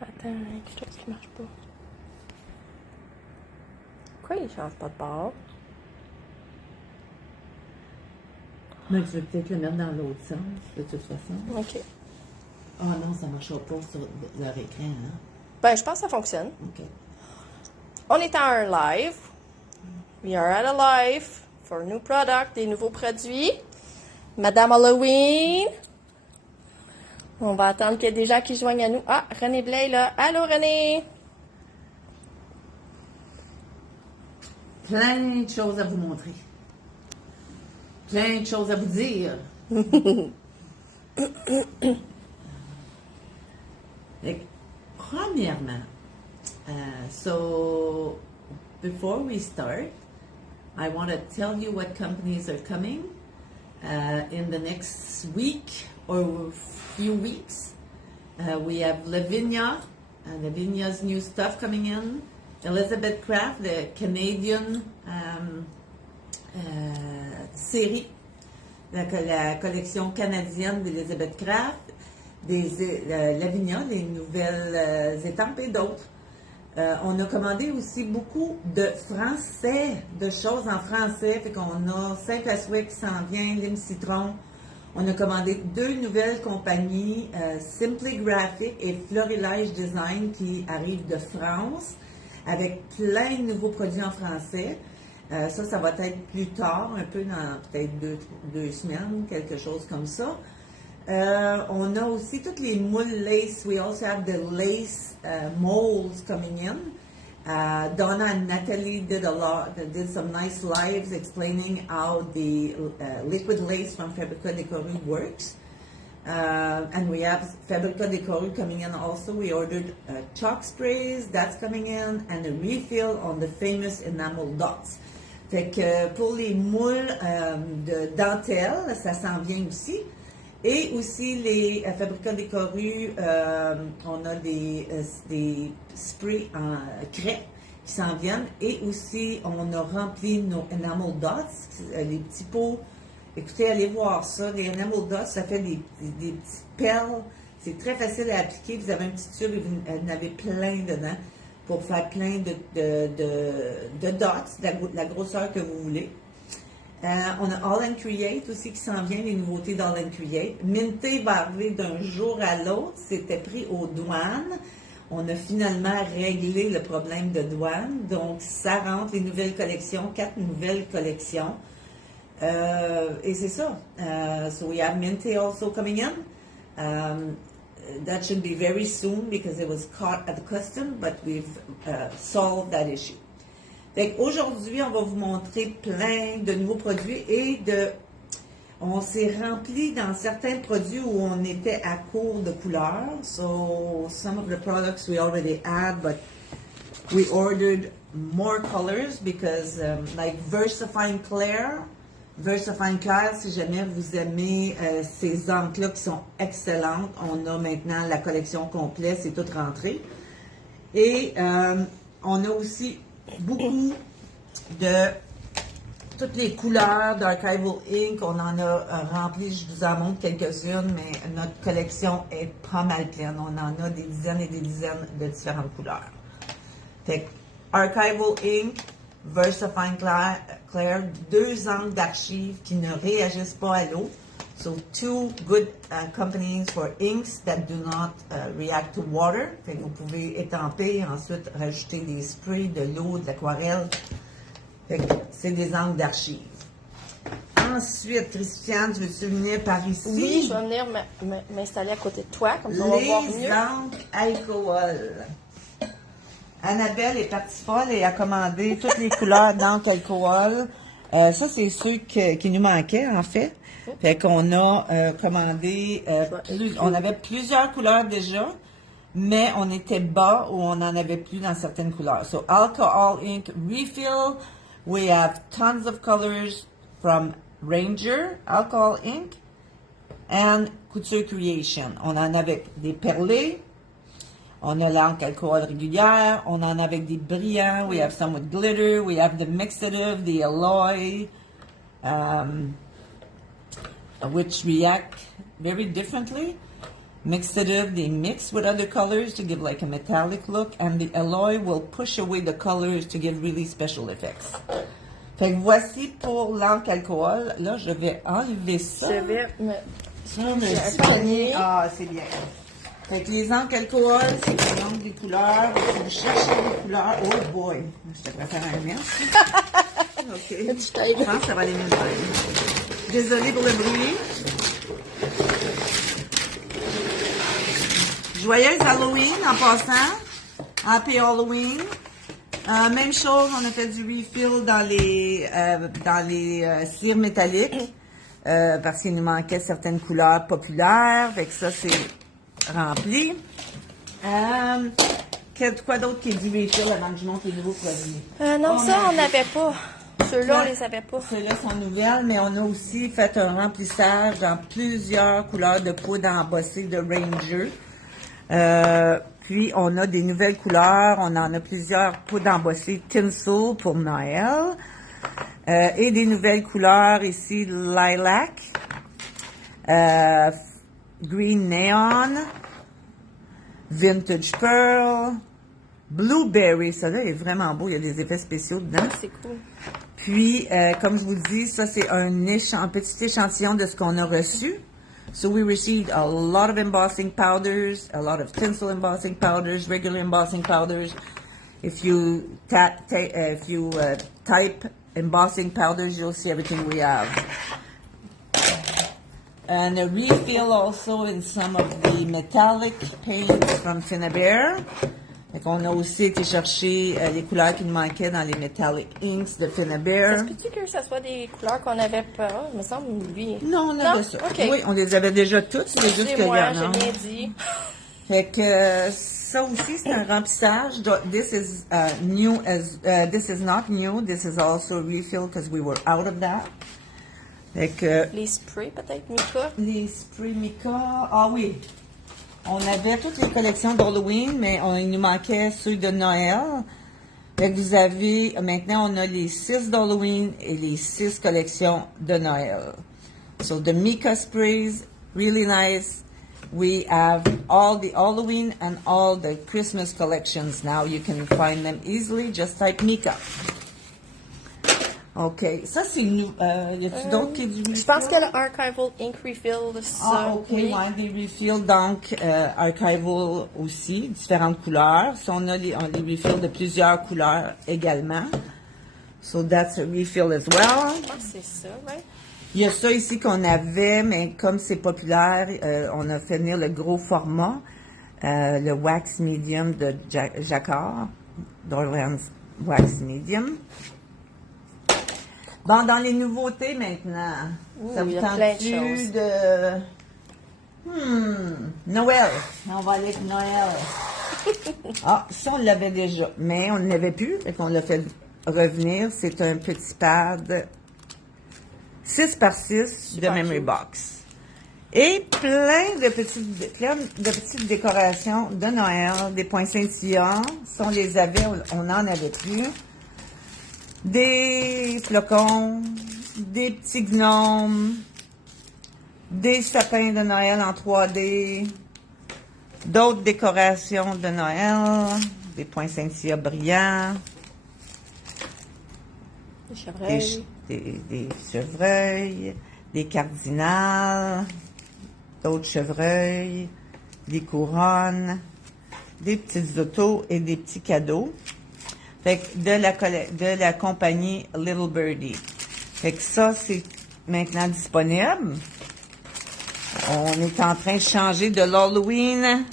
Attends, quelque chose qui marche pas. Pourquoi il change pas de bord? Mais je vais peut-être le mettre dans l'autre sens, de toute façon. OK. Ah non, ça ne marchera pas sur leur écran, hein? Ben, je pense que ça fonctionne. OK. On est en un live. We are at a live for a new product, des nouveaux produits. Madame Halloween. On va attendre qu'il y ait des gens qui joignent à nous. Ah, René Blais, là. Allô, René? Plein de choses à vous montrer. Plein de choses à vous dire. Premièrement, so before we start, I want to tell you what companies are coming in the next week or few weeks. We have Lavinia, Lavinia's new stuff coming in. Elizabeth Craft, the Canadian série, la collection canadienne d'Elizabeth Craft, Lavinia, les nouvelles étampes et d'autres. On a commandé aussi beaucoup de français, de choses en français. Fait qu'on a Saint-François qui s'en vient, Lime Citron. On a commandé 2 nouvelles compagnies, Simply Graphic et Florilège Design, qui arrivent de France, avec plein de nouveaux produits en français. Ça va être plus tard, un peu dans peut-être 2 semaines, quelque chose comme ça. On a aussi toutes les moules lace. We also have the lace molds coming in. Donna and Natalie did some nice lives explaining how the liquid lace from Fabrica Décorée works. And we have Fabrica Décorée coming in also. We ordered chalk sprays, that's coming in, and a refill on the famous enamel dots. Fait que pour les moules de dentelle, ça s'en vient aussi. Et aussi les Fabrica Décorée, on a des sprays en craie qui s'en viennent. Et aussi, on a rempli nos enamel dots, les petits pots. Écoutez, allez voir ça. Les enamel dots, ça fait des petites perles. C'est très facile à appliquer. Vous avez un petit tube et vous en avez plein dedans pour faire plein de dots, la grosseur que vous voulez. On a All and Create aussi qui s'en vient, les nouveautés d'All and Create. Minté va arriver d'un jour à l'autre. C'était pris aux douanes. On a finalement réglé le problème de douane. Donc, ça rentre, les nouvelles collections, 4 nouvelles collections. Et c'est ça. So we have Minté also coming in. That should be very soon because it was caught at the custom, but we've solved that issue. Aujourd'hui, on va vous montrer plein de nouveaux produits et on s'est rempli dans certains produits où on était à court de couleurs. So some of the products we already had, but we ordered more colors because like VersaFine Clair, si jamais vous aimez ces encres-là qui sont excellentes, on a maintenant la collection complète, c'est tout rentré. Et on a aussi beaucoup de toutes les couleurs d'Archival Ink. On en a rempli, je vous en montre quelques-unes, mais notre collection est pas mal pleine. On en a des dizaines et des dizaines de différentes couleurs. Fait Archival Ink, VersaFine Clair, 2 encres d'archives qui ne réagissent pas à l'eau. So 2 good companies for inks that do not react to water. Fait que vous pouvez étamper, ensuite rajouter des sprays, de l'eau, de l'aquarelle. Fait que c'est des encres d'archives. Ensuite, Christiane, tu veux-tu venir par ici? Oui, je vais venir m'installer à côté de toi, comme ça on va voir mieux. Les encres alcool. Annabelle est partie folle et a commandé toutes les couleurs d'encre alcool. Ça, c'est ceux qui nous manquaient, en fait. Fait qu'on a commandé, on avait plusieurs couleurs déjà, mais on était bas où on n'en avait plus dans certaines couleurs. So, Alcohol Ink Refill, we have tons of colors from Ranger, Alcohol Ink, and Couture Creation. On en a avec des perlés, on a l'encre alcool régulière, on en a avec des brillants, we have some with glitter, we have the mixative, the alloy, which react very differently. mixative, they mix with other colors to give like a metallic look, and the alloy will push away the colors to give really special effects. Fait que voici pour l'encre alcool. Là, je vais enlever ça. Je vais me... Sur le J'ai un petit panier. panier. Ah, c'est bien. Fait que les encres alcool, c'est une encre des couleurs. Si vous cherchez des couleurs, oh boy, je te préfère un mien. OK. Tu tailles. Je pense que ça va aller mieux. Désolée pour le bruit. Joyeuse Halloween en passant. Happy Halloween. Même chose, on a fait du refill dans les cires métalliques parce qu'il nous manquait certaines couleurs populaires. Fait que ça, c'est rempli. Quoi d'autre qui est du refill avant que je monte les nouveaux produits? Non, ça, on n'avait pas. Ceux-là, on les avait pas. Ceux-là sont nouvelles, mais on a aussi fait un remplissage dans plusieurs couleurs de poudre embossée de Ranger. Puis, on a des nouvelles couleurs. On en a plusieurs poudres embossées Tinsel pour Noël. Et des nouvelles couleurs ici, Lilac, Green Neon, Vintage Pearl, Blueberry. Ça là est vraiment beau. Il y a des effets spéciaux dedans. C'est cool. Puis, comme je vous dis, ça, c'est un petit échantillon de ce qu'on a reçu. So we received a lot of embossing powders, a lot of tinsel embossing powders, regular embossing powders. If you type embossing powders, you'll see everything we have. And a refill also in some of the metallic paints from Finnabair. Fait qu'on a aussi été chercher les couleurs qui nous manquaient dans les metallic inks de Finnabair. Est-ce que ça soit des couleurs qu'on n'avait pas? Il me semble, lui. Non, on avait ça. OK. Oui, on les avait déjà toutes, c'est juste qu'il y en Excusez-moi, a. j'ai bien dit. Fait que ça aussi, c'est un remplissage. This is new this is not new. This is also refill because we were out of that. Fait que Les sprays, peut-être, Mika? les sprays Mica, ah oui. On avait toutes les collections d'Halloween, mais il nous manquait ceux de Noël. Fait que vous avez, maintenant, on a les 6 d'Halloween et les 6 collections de Noël. So the Mica sprays, really nice. We have all the Halloween and all the Christmas collections now. You can find them easily. Just type Mica. OK. Ça, c'est nous. Y a-t-il d'autres qui est du Je pense que le Archival Ink Refill, ça, Ah, OK. oui. Ouais, des refills, donc, archival aussi, différentes couleurs. So, on a les refills de plusieurs couleurs également. So, that's a refill as well. Je pense que c'est ça, right? Il y a ça ici qu'on avait, mais comme c'est populaire, on a fait venir le gros format, le wax medium de Jacquard, Dorland's wax medium. Bon, dans les nouveautés maintenant, ça vous il y a plein de tente-tu choses. de... Noël. On va aller avec Noël. Ah, ça, on l'avait déjà, mais on ne l'avait plus, fait qu'on l'a fait revenir. C'est un petit pad 6x6 de Super Memory cute. Box. Et plein de petites décorations de Noël, des points scintillants. Si on les avait, on n'en avait plus. Des flocons, des petits gnomes, des sapins de Noël en 3D, d'autres décorations de Noël, des points scintillants brillants, Les chevreuils. des chevreuils, des cardinals, d'autres chevreuils, des couronnes, des petites autos et des petits cadeaux. Fait que de la compagnie Little Birdie. Fait que ça, c'est maintenant disponible. On est en train de changer de l'Halloween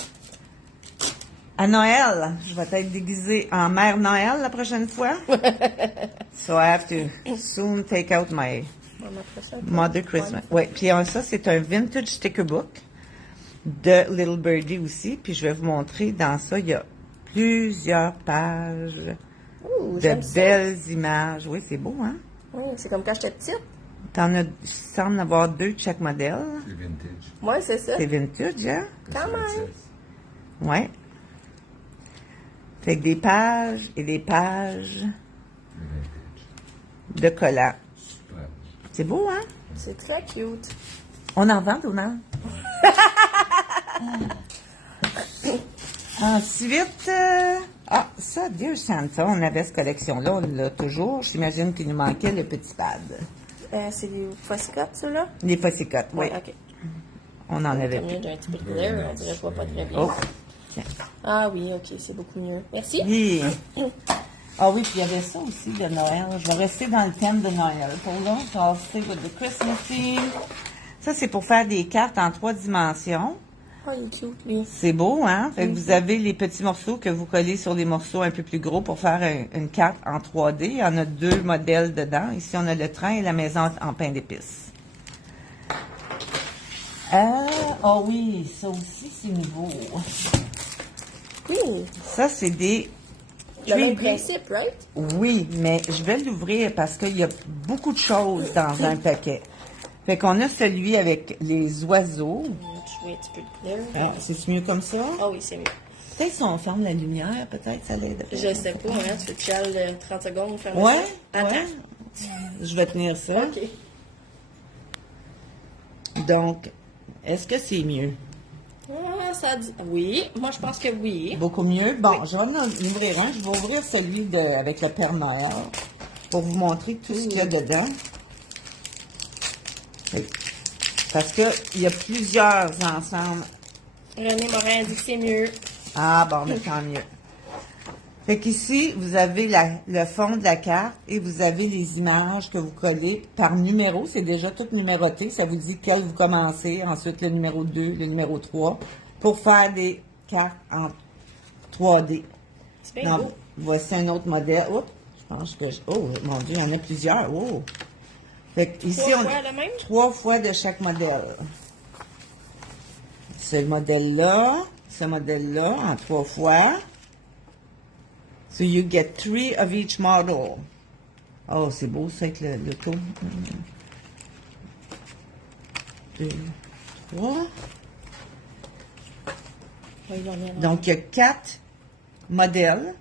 à Noël. Je vais être déguisée en Mère Noël la prochaine fois. So I have to soon take out my Mother Christmas. Oui, puis ça, c'est un vintage sticker book de Little Birdie aussi. Puis je vais vous montrer, dans ça, il y a plusieurs pages Ouh, de j'aime ça. belles images. Oui, c'est beau, hein? Oui, c'est comme quand j'étais petite. Tu sembles en avoir 2 de chaque modèle. C'est vintage. Oui, c'est ça. C'est vintage, hein? Quand même. Ouais. Fait que des pages et des pages Vintage. de collants. Super. C'est beau, hein? C'est très cute. On en vend, Donald? Ensuite, ça, Dear Santa, on avait cette collection-là, on l'a toujours. J'imagine qu'il nous manquait le petit pad. C'est des Pussycat, ceux-là? Les Pussycat, oui. OK. On en avait Comme plus. j'ai un petit peu de glare, on dirait que je vois pas très bien. Oh, tiens. Ah oui, OK, c'est beaucoup mieux. Merci. Oui. Ah oui, puis il y avait ça aussi de Noël. Je vais rester dans le thème de Noël. Pour là, je vais rester with the Christmas theme. Ça, c'est pour faire des cartes en 3 dimensions. Oh, il est cute, lui. C'est beau, hein? Fait que vous avez les petits morceaux que vous collez sur les morceaux un peu plus gros pour faire une carte en 3D. Il y en a 2 modèles dedans. Ici, on a le train et la maison en pain d'épices. Ah oui, ça aussi, c'est nouveau. Oui. Ça, c'est des... Le même 3D. principe, right? Oui, mais je vais l'ouvrir parce qu'il y a beaucoup de choses dans un paquet. Fait qu'on a celui avec les oiseaux. Je mets un petit peu de glare. C'est mieux comme ça? Ah oui, c'est mieux. Peut-être si on ferme la lumière, peut-être ça l'aide. Je sais pas, hein? Tu veux chill 30 secondes, fermer Ouais, ça? Attends. ouais. Je vais tenir ça. OK. Donc, est-ce que c'est mieux? Ah, ça dit... Oui, moi je pense que oui. Beaucoup mieux. Bon, je vais en ouvrir un. Je vais ouvrir celui avec le Père Noël pour vous montrer tout ce qu'il y a dedans. Parce qu'il y a plusieurs ensembles. René Morin dit que c'est mieux. Ah bon, mais tant mieux. Fait qu'ici, vous avez le fond de la carte et vous avez les images que vous collez par numéro. C'est déjà tout numéroté. Ça vous dit quel vous commencez, ensuite le numéro 2, le numéro 3, pour faire des cartes en 3D. C'est bien beau. Voici un autre modèle. Oups, je pense que... Oh, mon Dieu, il y en a plusieurs. Oh! Fait qu'ici, 3 fois le même? 3 fois de chaque modèle. Ce modèle-là, en 3 fois. So you get 3 of each model. Oh, c'est beau ça avec le taux. 2, 3. Oui, il y en a. Donc, il y a 4 modèles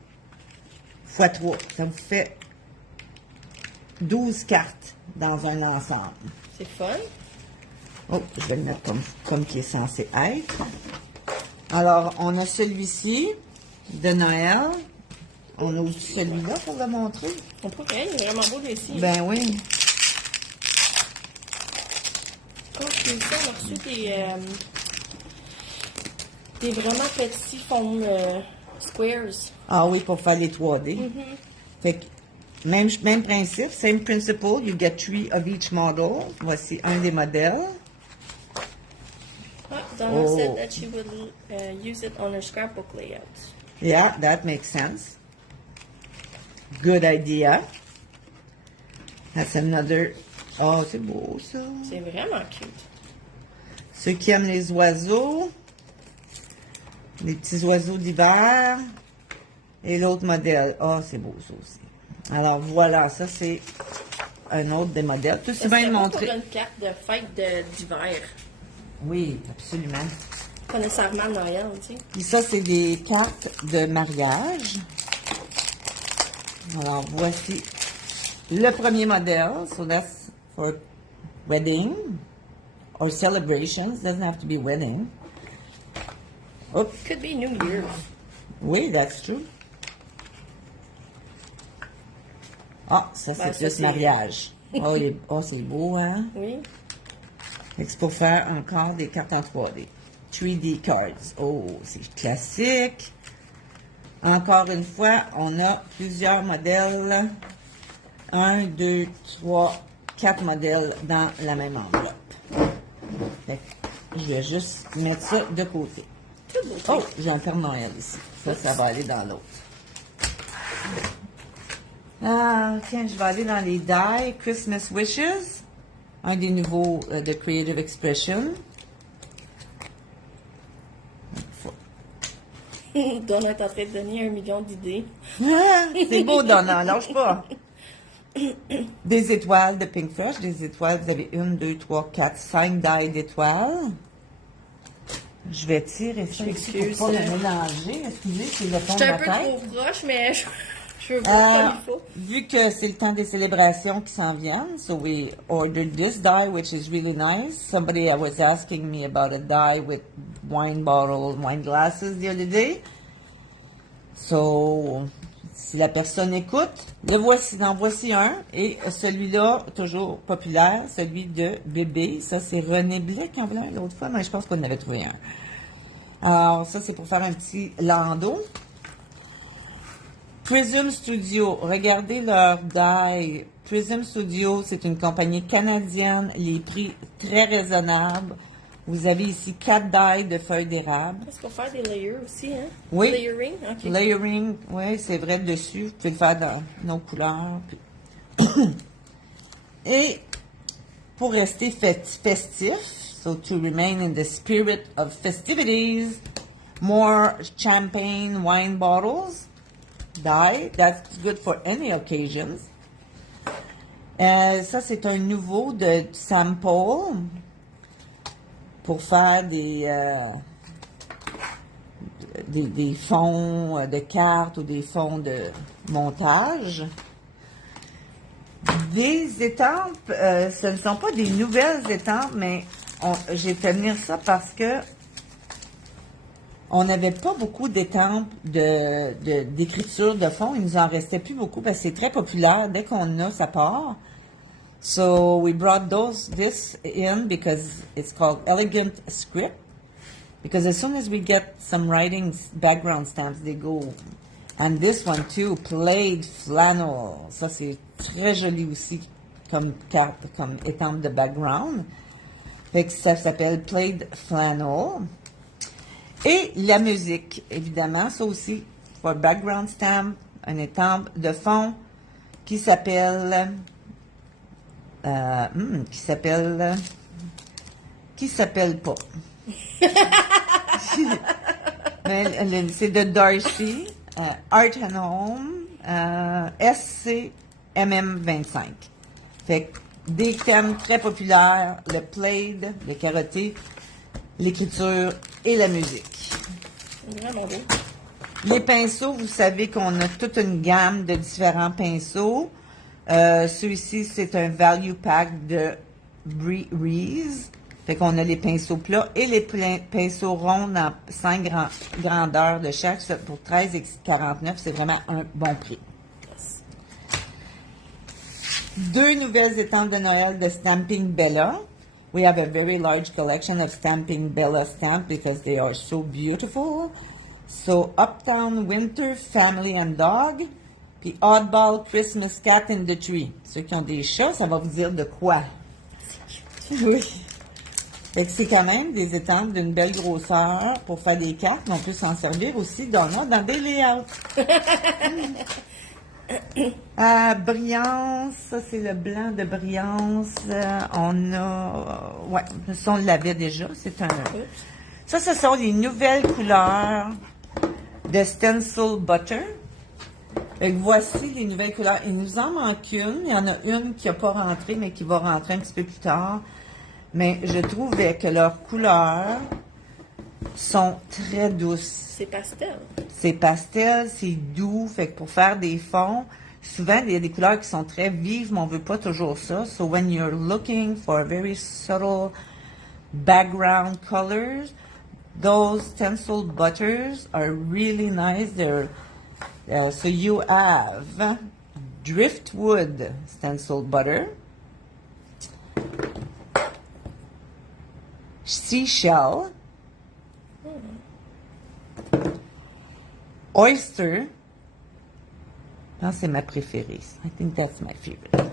fois 3. Ça vous fait 12 cartes dans un ensemble. C'est fun. Oh, je vais le mettre comme qui est censé être. Alors, on a celui-ci de Noël. On a aussi celui-là pour le montrer. On pourrait, il est vraiment beau lui aussi. Ben oui. Oh, puis ça, on a reçu des vraiment petits fonds squares. Ah oui, pour faire les 3D. Fait que, même principe, same principle, you get 3 of each model. Voici un des modèles. Ah, Donna said that she would use it on her scrapbook layout. Yeah, that makes sense. Good idea. That's another... Oh, c'est beau, ça. C'est vraiment cute. Ceux qui aiment les oiseaux, les petits oiseaux d'hiver, et l'autre modèle. Oh, c'est beau, ça aussi. Alors, voilà, ça, c'est un autre des modèles. Tout c'est bien montré. Pour une carte de fête d'hiver. Oui, absolument. Pas nécessairement Noël, tu sais. Puis ça, c'est des cartes de mariage. Alors, voici le premier modèle. So that's for wedding or celebrations. Doesn't have to be wedding. Oops. Could be New Year's. Oui, that's true. Ah, ça, c'est Ben, ça, plus mariage. Oh, c'est beau, hein? Oui. Fait que c'est pour faire encore des cartes en 3D. 3D cards. Oh, c'est classique. Encore une fois, on a plusieurs modèles. 1, 2, 3, 4 modèles dans la même enveloppe. Fait que je vais juste mettre ça de côté. Tout beau. Oh, j'ai un Père Noël ici. Ça va aller dans l'autre. Ah, tiens, je vais aller dans les die Christmas Wishes. Un des nouveaux de Creative Expression. Donna est en train de donner 1 million d'idées. Ah, c'est beau, Donna, lâche pas. Des étoiles de Pink Fresh. Des étoiles, vous avez 1, 2, 3, 4, 5 die d'étoiles. Je vais tirer ça ici pour pas le mélanger. Excusez, c'est le fond de J'étais ma un peu tête. trop proche, mais je Je veux comme il faut. Vu que c'est le temps des célébrations qui s'en viennent, so we ordered this die, which is really nice. Somebody was asking me about a die with wine bottles, wine glasses the other day. So, si la personne écoute, en voici un. Et celui-là, toujours populaire, celui de bébé. Ça, c'est René Blais qui en voulait un l'autre fois, mais je pense qu'on en avait trouvé un. Alors, ça, c'est pour faire un petit landau. Prism Studio, regardez leur die. Prism Studio, c'est une compagnie canadienne, les prix très raisonnables. Vous avez ici 4 die de feuilles d'érable. Est-ce qu'on fait des layers aussi, hein? Oui. Layering, ok. Layering, oui, c'est vrai dessus. Vous pouvez le faire dans nos couleurs. Et pour rester festif, so to remain in the spirit of festivities, more champagne wine bottles. Die, that's good for any occasions. Ça, c'est un nouveau de sample pour faire des fonds de cartes ou des fonds de montage. Des étampes, ce ne sont pas des nouvelles étampes, mais j'ai fait venir ça parce que on n'avait pas beaucoup d'étampes d'écriture de fond. Il nous en restait plus beaucoup parce que c'est très populaire. Dès qu'on a, ça part. So we brought this in because it's called Elegant Script. Because as soon as we get some writing background stamps, they go. And this one too, Plaid Flannel. Ça, c'est très joli aussi comme carte, comme étampe de background. Fait que ça s'appelle Plaid Flannel. Et la musique, évidemment, ça aussi, for background stamp, une étampe de fond qui s'appelle pas. C'est de Darcy, Art and Home, SCMM25. Fait que des thèmes très populaires, le plaid, le carotté, l'écriture et la musique. Vraiment beau. Les pinceaux, vous savez qu'on a toute une gamme de différents pinceaux. Celui-ci, c'est un value pack de Reese. Fait qu'on a les pinceaux plats et les pinceaux ronds dans 5 grandeurs de chaque. Ça, pour 13,49 $, c'est vraiment un bon prix. Yes. 2 nouvelles étampes de Noël de Stamping Bella. We have a very large collection of Stamping Bella stamps because they are so beautiful. So, Uptown Winter Family and Dog, puis Oddball Christmas Cat in the Tree. Ceux qui ont des chats, ça va vous dire de quoi? Oui. Fait que c'est quand même des étampes d'une belle grosseur pour faire des cartes, mais on peut s'en servir aussi dans des layouts. Brillance, ça c'est le blanc de Brillance. On a, ça on l'avait déjà. Ça, ce sont les nouvelles couleurs de Stencil Butter. Et voici les nouvelles couleurs. Il nous en manque une. Il y en a une qui n'a pas rentré, mais qui va rentrer un petit peu plus tard. Mais je trouvais que leurs couleurs sont très douces. C'est pastel. C'est pastel, c'est doux. Fait que pour faire des fonds, souvent, il y a des couleurs qui sont très vives, mais on ne veut pas toujours ça. So when you're looking for very subtle background colors, those stencil butters are really nice. So you have driftwood stencil butter, seashell, oyster. Ah, c'est ma préférée. I think that's my favorite.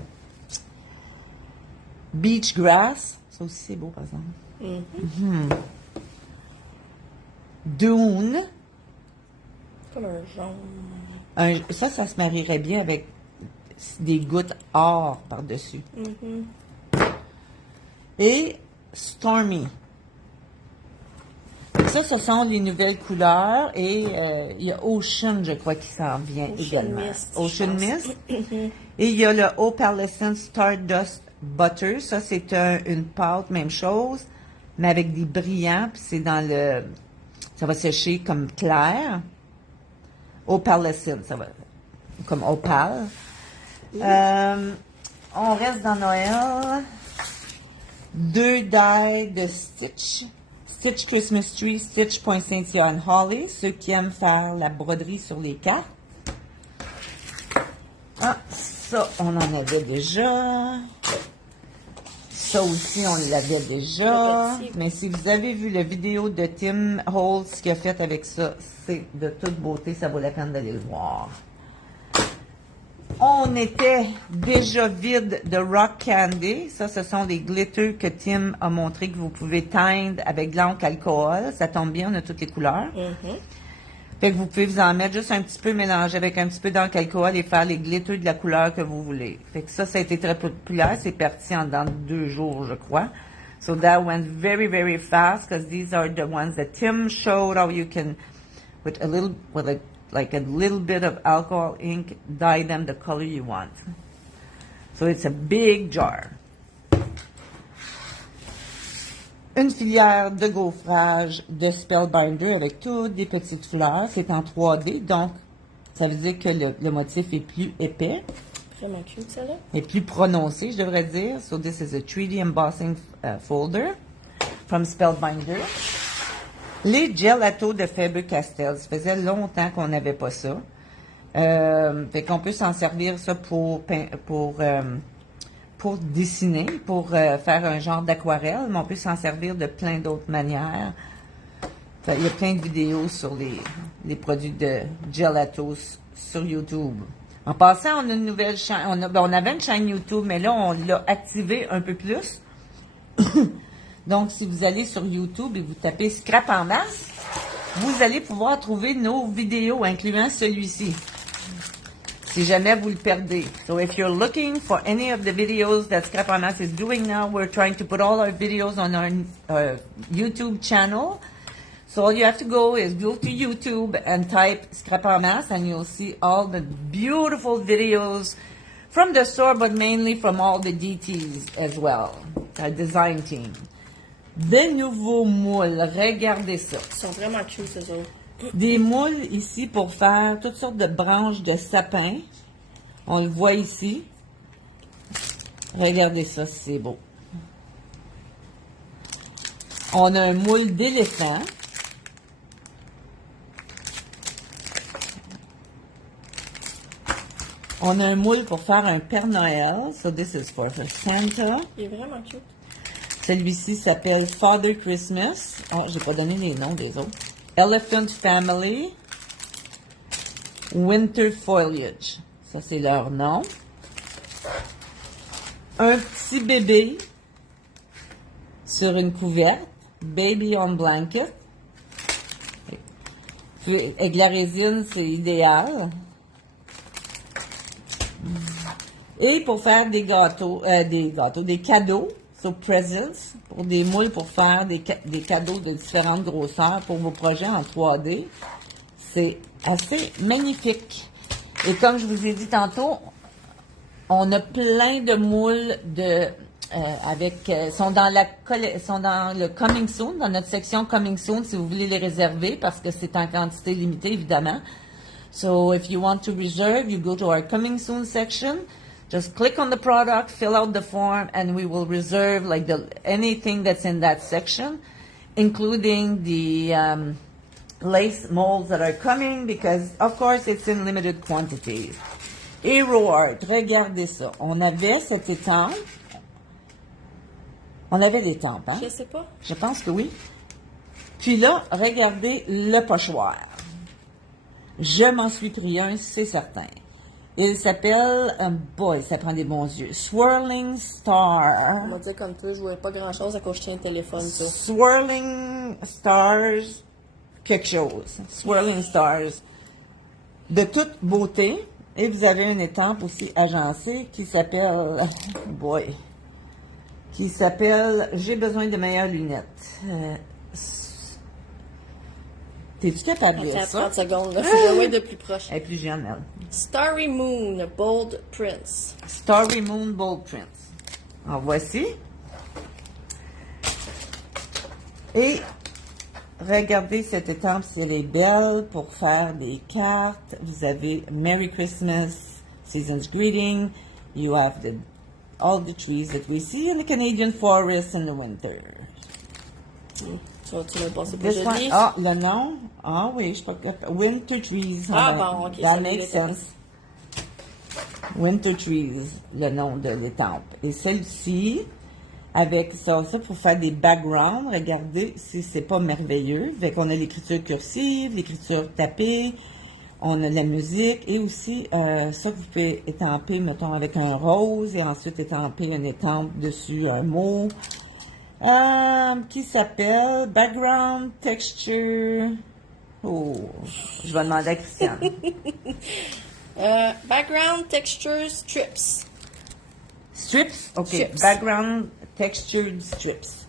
Beach grass. Ça aussi, c'est beau, par exemple. Mm-hmm. Dune. Comme un jaune. Ça se marierait bien avec des gouttes or par-dessus. Mm-hmm. Et Stormy. Ça, ce sont les nouvelles couleurs. Et il y a Ocean, je crois, qui s'en vient également. Ocean Mist. Et il y a le Opalescent Stardust Butter. Ça, c'est une pâte, même chose, mais avec des brillants. Puis c'est dans le... Ça va sécher comme clair. Opalescent, ça va... comme opale. On reste dans Noël. 2 die de Stitch. Stitch Christmas Tree, Stitch Poinsettia and Holly. Ceux qui aiment faire la broderie sur les cartes. Ah, ça, on en avait déjà. Ça aussi, on l'avait déjà. Mais si vous avez vu la vidéo de Tim Holtz qu'il a faite avec ça, c'est de toute beauté. Ça vaut la peine d'aller le voir. On était déjà vide de Rock Candy. Ça, ce sont des glitters que Tim a montré que vous pouvez teindre avec de l'encre alcool. Ça tombe bien, on a toutes les couleurs. Fait que vous pouvez vous en mettre juste un petit peu mélanger avec un petit peu d'encre alcool et faire les glitters de la couleur que vous voulez. Fait que ça a été très populaire. C'est parti en dans 2 jours, je crois. So that went very, very fast because these are the ones that Tim showed how you can, with a little bit of alcohol ink, dye them the color you want. So it's a big jar. Une filière de gaufrage de Spellbinder avec toutes des petites fleurs. C'est en 3D, donc ça veut dire que le motif est plus épais. Vraiment cute, celle-là. Et plus prononcé, je devrais dire. So this is a 3D embossing folder from Spellbinder. Les gelatos de Faber-Castell. Ça faisait longtemps qu'on n'avait pas ça. Fait qu'on peut s'en servir ça pour dessiner, pour faire un genre d'aquarelle, mais on peut s'en servir de plein d'autres manières. Il y a plein de vidéos sur les produits de gelatos sur YouTube. En passant, on a une nouvelle chaîne. On avait une chaîne YouTube, mais là, on l'a activée un peu plus. Donc, si vous allez sur YouTube et vous tapez Scrap en masse, vous allez pouvoir trouver nos vidéos, incluant celui-ci. Si jamais vous le perdez. So if you're looking for any of the videos that Scrap en masse is doing now, we're trying to put all our videos on our YouTube channel. So all you have to go is go to YouTube and type Scrap en masse and you'll see all the beautiful videos from the store, but mainly from all the DTs as well, our design team. De nouveaux moules, regardez ça. Ils sont vraiment cute, ces autres. Des moules ici pour faire toutes sortes de branches de sapin. On le voit ici. Regardez ça, c'est beau. On a un moule d'éléphant. On a un moule pour faire un Père Noël. So this is for Santa. Il est vraiment cute. Celui-ci s'appelle Father Christmas. Oh, j'ai pas donné les noms des autres. Elephant Family. Winter Foliage. Ça, c'est leur nom. Un petit bébé sur une couverte. Baby on blanket. Puis, avec la résine, c'est idéal. Et pour faire des cadeaux, so presents, pour des moules pour faire des cadeaux de différentes grosseurs pour vos projets en 3D. C'est assez magnifique. Et comme je vous ai dit tantôt, on a plein de moules sont dans le Coming Soon, dans notre section Coming Soon, si vous voulez les réserver, parce que c'est en quantité limitée, évidemment. So if you want to reserve, you go to our Coming Soon section. Just click on the product, fill out the form, and we will reserve anything that's in that section, including the lace molds that are coming, because of course it's in limited quantities. Hero Art, regardez ça. On avait cette étampe. On avait l'étampe, hein? Je sais pas. Je pense que oui. Puis là, regardez le pochoir. Je m'en suis pris un, c'est certain. Il s'appelle, boy, ça prend des bons yeux, Swirling Star. On va dire comme toi, je vois pas grand-chose à cause je tiens un téléphone, ça. Swirling Stars, quelque chose. Swirling Stars. De toute beauté. Et vous avez une étampe aussi agencée qui s'appelle, boy, J'ai besoin de meilleures lunettes. T'es-tu capable de lire ça? 30 secondes, là. C'est loin de plus proche. Elle est plus jeune, elle. Starry Moon, Bold Prince. Starry Moon Bold Prince. En voici. Et regardez cette étampe si elle est belle pour faire des cartes. Vous avez Merry Christmas, Season's Greeting. You have all the trees that we see in the Canadian forest in the winter. Tu me passer pour This one, joli? le nom. Ah oui, je crois que Winter Trees. Bon, ok. That makes sense. Winter Trees, le nom de l'étampe. Et celle-ci, avec ça pour faire des backgrounds, regardez si c'est pas merveilleux. Fait qu'on a l'écriture cursive, l'écriture tapée, on a de la musique et aussi ça que vous pouvez étamper, mettons, avec un rose et ensuite étamper une étampe dessus un mot qui s'appelle Background Texture. Oh, je vais demander à Christiane. Background Texture Strips. Strips? OK. Strips. Background Textured Strips.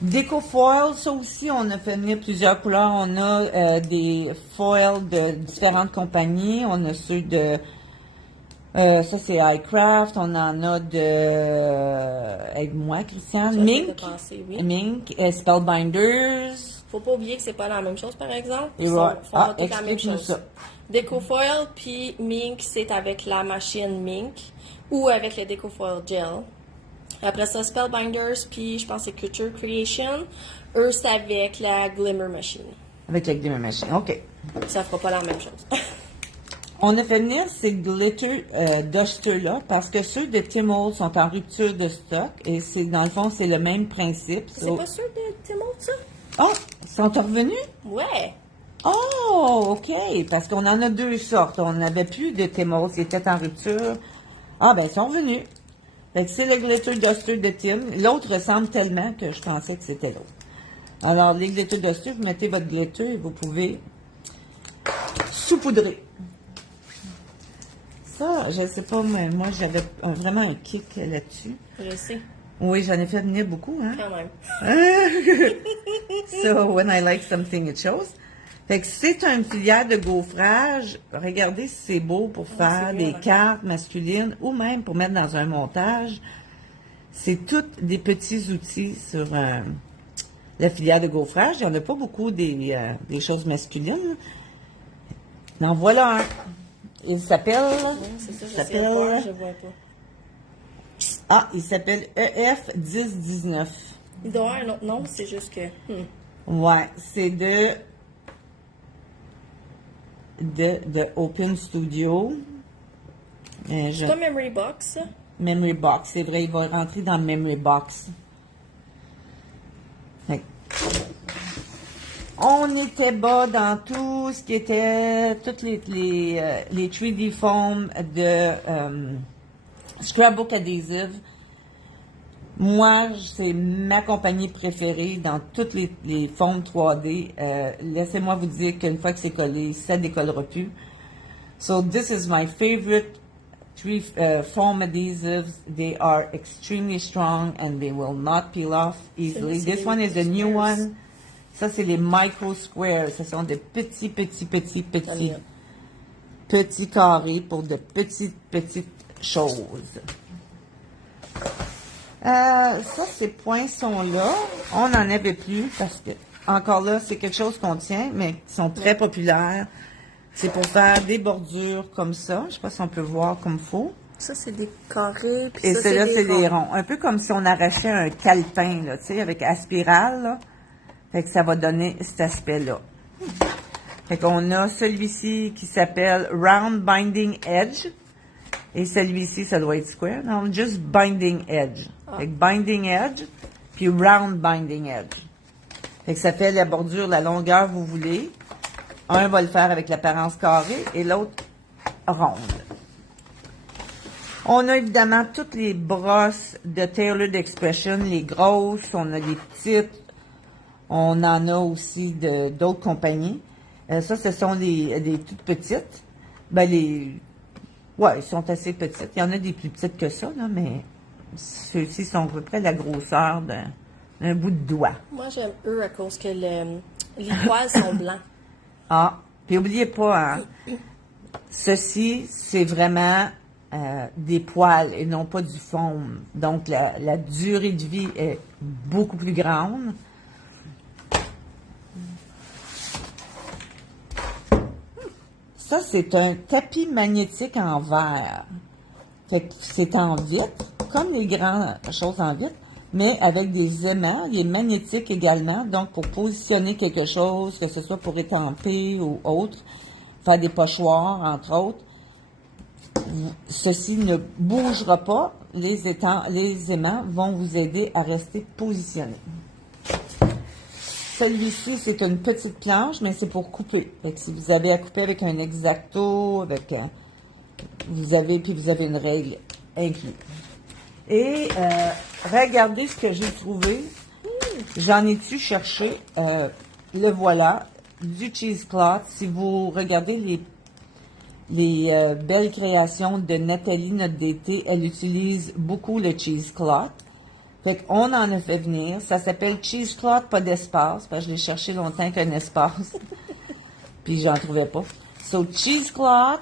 Déco-foil, ça aussi, on a fait venir plusieurs couleurs. On a des foils de différentes compagnies. On a ceux de... ça, c'est iCraft. On en a de... aide-moi, Christiane. Mink. Oui. Mink. Spellbinders. Faut pas oublier que c'est pas la même chose, par exemple. Et Ils voilà. font pas toutes la même explique-nous chose. ça. Décofoil puis Mink, c'est avec la machine Mink ou avec le Décofoil Gel. Après ça, Spellbinders, puis je pense que c'est Culture Creation. Eux, c'est avec la Glimmer Machine. Avec la Glimmer Machine. OK. Ça fera pas la même chose. On a fait venir ces glitter dusters-là parce que ceux de Tim Holtz sont en rupture de stock et c'est dans le fond, c'est le même principe. C'est pas sûr de Tim Holtz, ça? Oh, ils sont revenus? Ouais. Oh, OK. Parce qu'on en a deux sortes. On n'avait plus de Tim Holtz, ils étaient en rupture. Ah, ben, ils sont revenus. Fait que c'est le glitter duster de Tim. L'autre ressemble tellement que je pensais que c'était l'autre. Alors, les glitter dusters, vous mettez votre glitter et vous pouvez saupoudrer. Ça, je sais pas, mais moi, j'avais vraiment un kick là-dessus. Je sais, Oui, j'en ai fait venir beaucoup, hein. quand même. So, when I like something, it shows. Fait que c'est une filière de gaufrage. Regardez si c'est beau pour faire c'est des beau, hein. cartes masculines ou même pour mettre dans un montage. C'est tous des petits outils sur la filière de gaufrage. Il n'y en a pas beaucoup des choses masculines. En voilà un. Il s'appelle... C'est ça, il j'essaie de voir, je vois pas. Ah, il s'appelle EF 1019. Il doit avoir un autre nom, c'est juste que... Ouais, c'est de Open Studio. C'est un Memory Box, ça? Memory Box, c'est vrai, il va rentrer dans Memory Box. Fait. On était bas dans tout ce qui était, toutes les 3D foams de Scrapbook Adhesive. Moi, c'est ma compagnie préférée dans toutes les foams 3D. Laissez-moi vous dire qu'une fois que c'est collé, ça ne décollera plus. So this is my favorite foam adhesives. They are extremely strong and they will not peel off easily. C'est This one is the new squares. one. Ça, c'est les micro squares. Ce sont de petits carrés pour de petites choses. Ça, ces poinçons-là, on n'en avait plus parce que, encore là, c'est quelque chose qu'on tient, mais qui sont très populaires. C'est pour faire des bordures comme ça. Je ne sais pas si on peut voir comme il faut. Ça, c'est des carrés, puis Et ça, ceux-là, c'est des ronds. ronds. Un peu comme si on arrachait un calepin, là, tu sais, avec aspirale, là. Fait que ça va donner cet aspect-là. Fait qu'on a celui-ci qui s'appelle Round Binding Edge. Et celui-ci, ça doit être square. Non, just Binding Edge. Fait que Binding Edge, puis Round Binding Edge. Fait que ça fait la bordure, la longueur que vous voulez. Un va le faire avec l'apparence carrée et l'autre ronde. On a évidemment toutes les brosses de Tailored Expression, les grosses, on a les petites, on en a aussi d'autres compagnies. Ça, ce sont des toutes petites. Ben, ouais, ils sont assez petites. Il y en a des plus petites que ça, là, mais ceux-ci sont à peu près la grosseur d'un bout de doigt. Moi, j'aime eux à cause que les poils sont blancs. Ah, puis n'oubliez pas, hein, ceci, c'est vraiment des poils et non pas du foam. Donc, la durée de vie est beaucoup plus grande. Ça, c'est un tapis magnétique en verre. Fait que c'est en vitre, comme les grandes choses en vitre, mais avec des aimants. Il est magnétique également, donc pour positionner quelque chose, que ce soit pour étamper ou autre, faire des pochoirs, entre autres. Ceci ne bougera pas. Les aimants vont vous aider à rester positionné. Celui-ci, c'est une petite planche, mais c'est pour couper. Fait que si vous avez à couper avec un X-Acto, vous avez une règle inclue. Et regardez ce que j'ai trouvé. J'en ai-tu cherché. Le voilà, du cheesecloth. Si vous regardez les belles créations de Nathalie, notre DT, elle utilise beaucoup le cheesecloth. Fait qu'on en a fait venir. Ça s'appelle cheesecloth, pas d'espace, parce que je l'ai cherché longtemps qu'un espace. Puis j'en trouvais pas. So cheesecloth,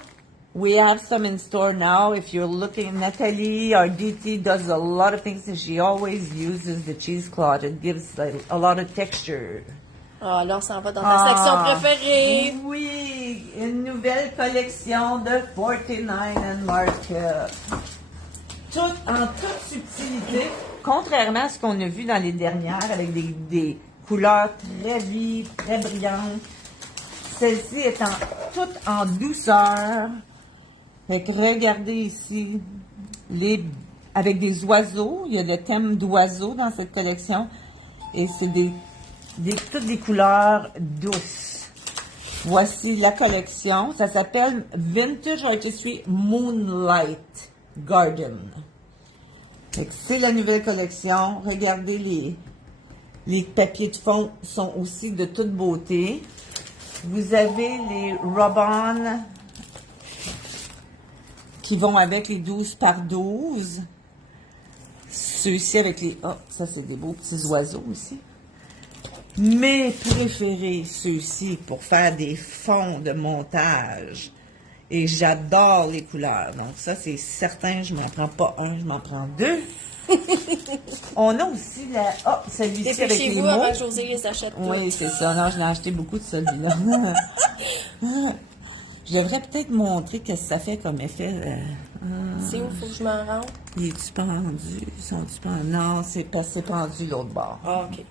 we have some in store now. If you're looking, Nathalie, our DT, does a lot of things, and she always uses the cheesecloth. It gives a lot of texture. Ah, là, on s'en va dans ta section préférée. Oui, une nouvelle collection de 49 and Market. Tout en toute subtilité, contrairement à ce qu'on a vu dans les dernières, avec des couleurs très vives, très brillantes. Celle-ci est toute en douceur. Fait que regardez ici, avec des oiseaux. Il y a le thème d'oiseaux dans cette collection. Et c'est toutes des couleurs douces. Voici la collection. Ça s'appelle Vintage Artistry Moonlight Garden. C'est la nouvelle collection. Regardez, les papiers de fond sont aussi de toute beauté. Vous avez les rub-on qui vont avec les 12 par 12. Ceux-ci avec les... Oh, ça c'est des beaux petits oiseaux aussi. Mes préférés, ceux-ci, pour faire des fonds de montage. Et j'adore les couleurs. Donc ça, c'est certain, je m'en prends pas un, je m'en prends deux. On a aussi celui-ci avec les mots. Avant que José les achète tous. Oui, c'est ça. Non, je l'ai acheté beaucoup de celui-là. Je devrais peut-être montrer ce que ça fait comme effet. C'est où, faut que je m'en rende? Il est-tu pendu? Sont-tu pendus? Non, c'est pendu l'autre bord. Ah, OK.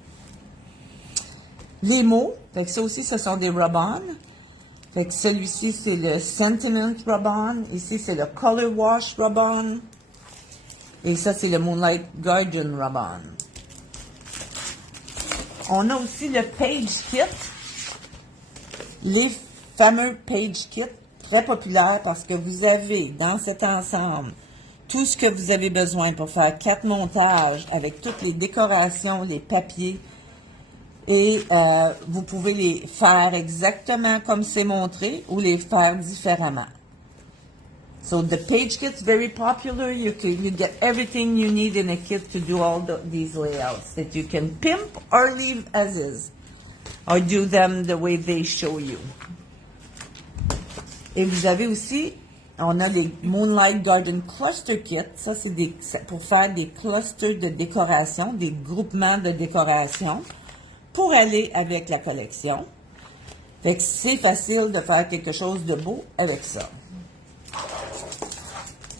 Les mots, fait que ça aussi, ce sont des rub-on. Fait que celui-ci, c'est le Sentiment rub-on. Ici, c'est le Color Wash rub-on. Et ça, c'est le Moonlight Garden rub-on. On a aussi le Page Kit. Les fameux Page Kit, très populaires parce que vous avez dans cet ensemble tout ce que vous avez besoin pour faire 4 montages avec toutes les décorations, les papiers. Et vous pouvez les faire exactement comme c'est montré ou les faire différemment. So the page kit's very popular. You get everything you need in a kit to do all these layouts that you can pimp or leave as is, or do them the way they show you. Et vous avez aussi, on a les Moonlight Garden Cluster Kits. Ça, c'est pour faire des clusters de décoration, des groupements de décoration, pour aller avec la collection. Fait que c'est facile de faire quelque chose de beau avec ça.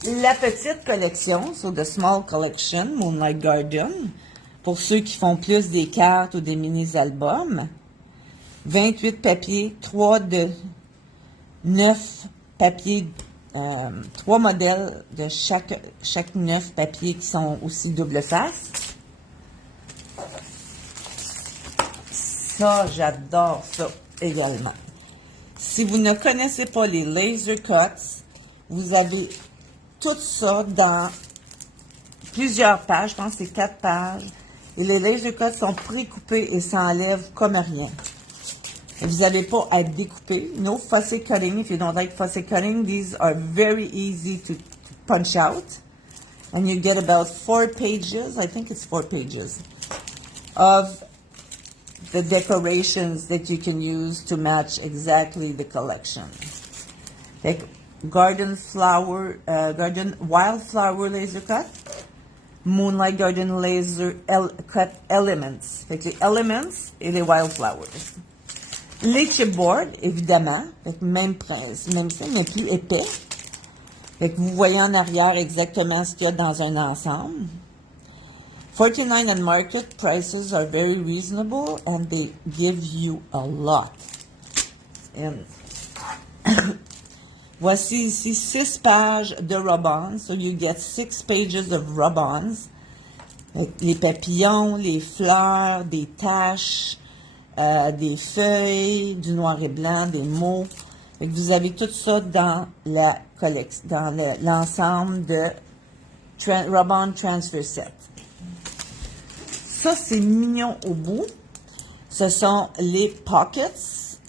La petite collection, so the small collection, Moonlight Garden, pour ceux qui font plus des cartes ou des mini-albums. 28 papiers, 3 de 9 papiers, 3 modèles de chaque 9 papiers qui sont aussi double face. Ça, j'adore ça également. Si vous ne connaissez pas les laser cuts, vous avez tout ça dans plusieurs pages. Je pense que c'est 4 pages. Et les laser cuts sont pré-coupés et s'enlèvent comme rien. Et vous n'avez pas à découper. No fussy cutting. If you don't like fussy cutting, these are very easy to punch out. And you get about 4 pages, I think it's 4 pages, of the decorations that you can use to match exactly the collection. Like garden wildflower laser cut, Moonlight Garden laser cut elements. Fait que les elements et les wildflowers. Les chipboards, évidemment, avec même ça, mais plus épais. Fait que vous voyez en arrière exactement ce qu'il y a dans un ensemble. 49 and market prices are very reasonable and they give you a lot. And voici ici 6 pages de rub-ons. So you get 6 pages of rub-ons. Les papillons, les fleurs, des taches, des feuilles, du noir et blanc, des mots. Fait que vous avez tout ça dans la collection, dans l'ensemble de Rub-On Transfer Set. Ça, c'est mignon au bout. Ce sont les pockets.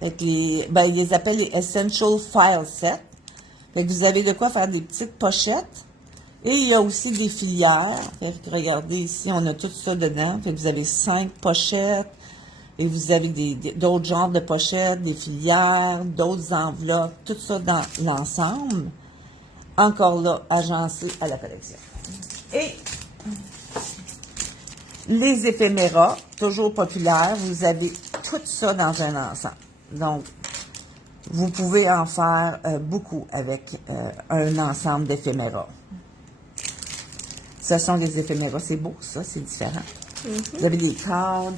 Avec ils les appellent les Essential File Set. Fait que vous avez de quoi faire des petites pochettes. Et il y a aussi des filières. Fait que regardez ici, on a tout ça dedans. Fait que vous avez 5 pochettes. Et vous avez d'autres genres de pochettes, des filières, d'autres enveloppes. Tout ça dans l'ensemble. Encore là, agencé à la collection. Et les éphéméras, toujours populaires, vous avez tout ça dans un ensemble. Donc, vous pouvez en faire beaucoup avec un ensemble d'éphéméras. Ce sont des éphéméras. C'est beau, ça, c'est différent. Vous avez des cards.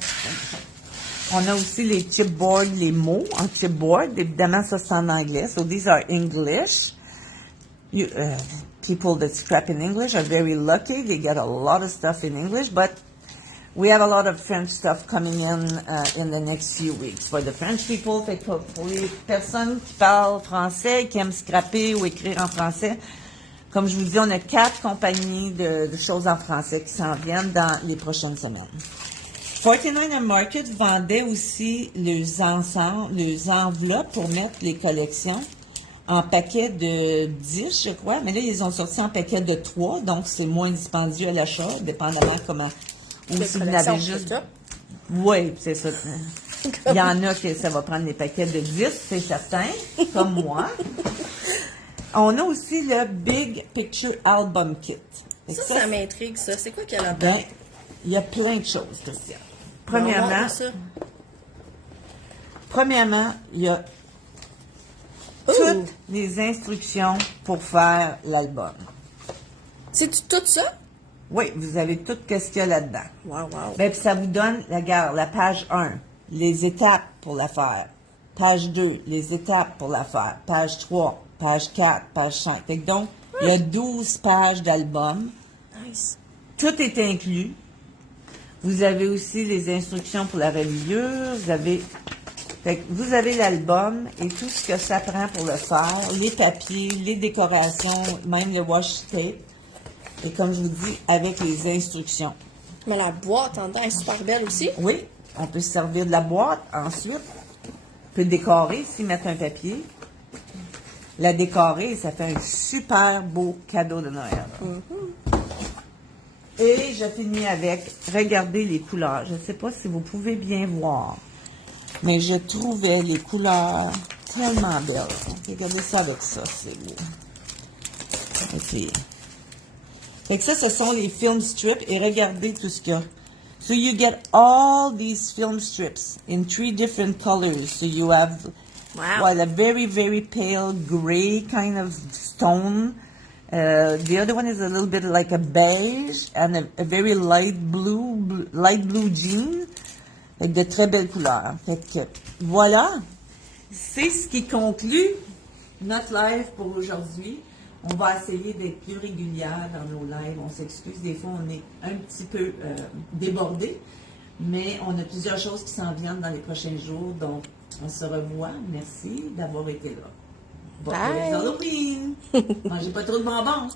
On a aussi les chipboards, les mots en chipboard. Évidemment, ça, c'est en anglais. So, these are English. People that scrap in English are very lucky. They get a lot of stuff in English, but we have a lot of French stuff coming in the next few weeks. For the French people, pour les personnes qui parlent français, qui aiment scraper ou écrire en français, comme je vous dis, on a 4 compagnies de choses en français qui s'en viennent dans les prochaines semaines. 49 and Market vendait aussi les enveloppes pour mettre les collections en paquet de 10, je crois, mais là, ils ont sorti en paquet de 3, donc c'est moins dispendieux à l'achat, dépendamment comment. Ou si vous n'avez juste. Oui, c'est ça. Il y en a que ça va prendre des paquets de 10, c'est certain, comme moi. On a aussi le Big Picture Album Kit. Ça m'intrigue, ça. C'est quoi qu'il y a là-dedans? Ben, il y a plein de choses, Christian. Premièrement, il y a toutes les instructions pour faire l'album. C'est tout ça? Oui, vous avez tout ce qu'il y a là-dedans. Wow. Ben, puis ça vous donne, regarde, la page 1, les étapes pour la faire. Page 2, les étapes pour la faire. Page 3, page 4, page 5. Fait que donc, il y a 12 pages d'album. Nice. Tout est inclus. Vous avez aussi les instructions pour la reliure. Vous avez l'album et tout ce que ça prend pour le faire. Les papiers, les décorations, même le washi tape. Et comme je vous dis, avec les instructions. Mais la boîte en dedans est super belle aussi. Oui, on peut se servir de la boîte. Ensuite, on peut décorer s'y mettre un papier. La décorer, ça fait un super beau cadeau de Noël. Et je finis avec, regardez les couleurs. Je ne sais pas si vous pouvez bien voir, mais je trouvais les couleurs tellement belles. Regardez ça avec ça, c'est beau. Fait que ça, ce sont les film strips. Et regardez tout ce qu'il y a. So you get all these film strips in 3 different colors. So you have a very, very pale gray kind of stone. The other one is a little bit like a beige and a very light blue jean. Avec de très belles couleurs. Fait que, voilà. C'est ce qui conclut notre live pour aujourd'hui. On va essayer d'être plus régulière dans nos lives. On s'excuse, des fois on est un petit peu débordé, mais on a plusieurs choses qui s'en viennent dans les prochains jours, donc on se revoit. Merci d'avoir été là. Bon Halloween! Mangez pas trop de bonbons!